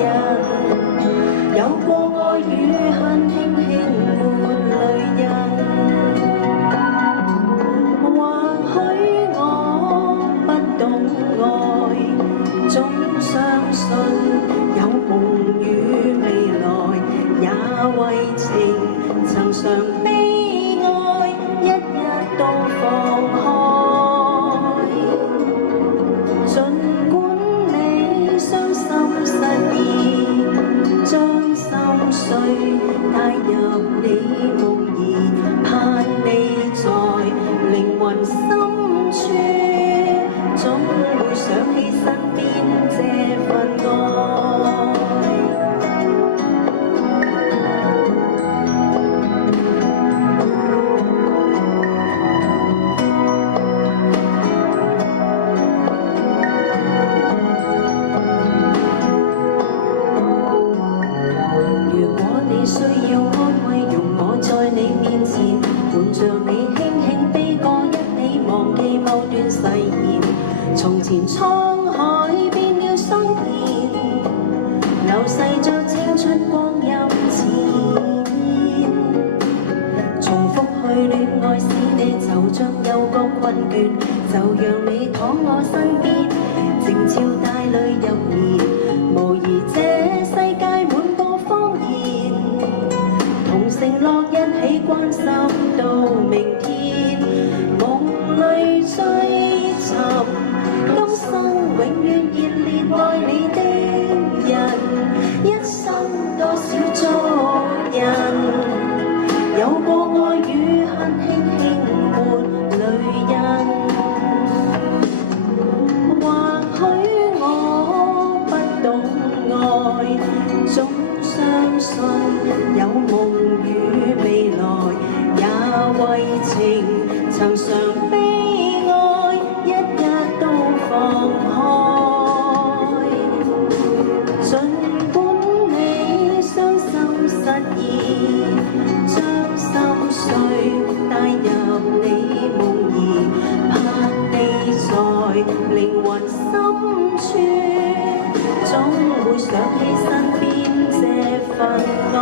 人，有過愛與恨，輕輕抹淚印。或許我不懂愛，總相信有夢與未來，也為情曾嘗悲哀，一日都放開。儘管你傷心失意，將心碎帶入你夢兒，盼你在靈魂深處，總會想起身邊這份愛。如果你需要安慰，容我在你面前，伴着你輕輕悲歌一起忘記某段誓言。從前滄海變了桑田，流逝着青春光陰自然。重複去戀愛使你惆悵又覺困倦，就讓你躺我身邊，靜悄帶淚入眠。無疑這世界滿播謊言，同承諾一起關心到明天。夢裏追尋今生永遠熱烈愛你的人，一生多少遭人，有過愛與恨，輕輕抹淚印。或許我不懂愛，總相信有夢與未來，也為情曾嘗悲哀，一日都放開。儘管你傷心失意，將心碎帶入你夢兒，盼你在靈魂深處，總會想起身邊這份愛。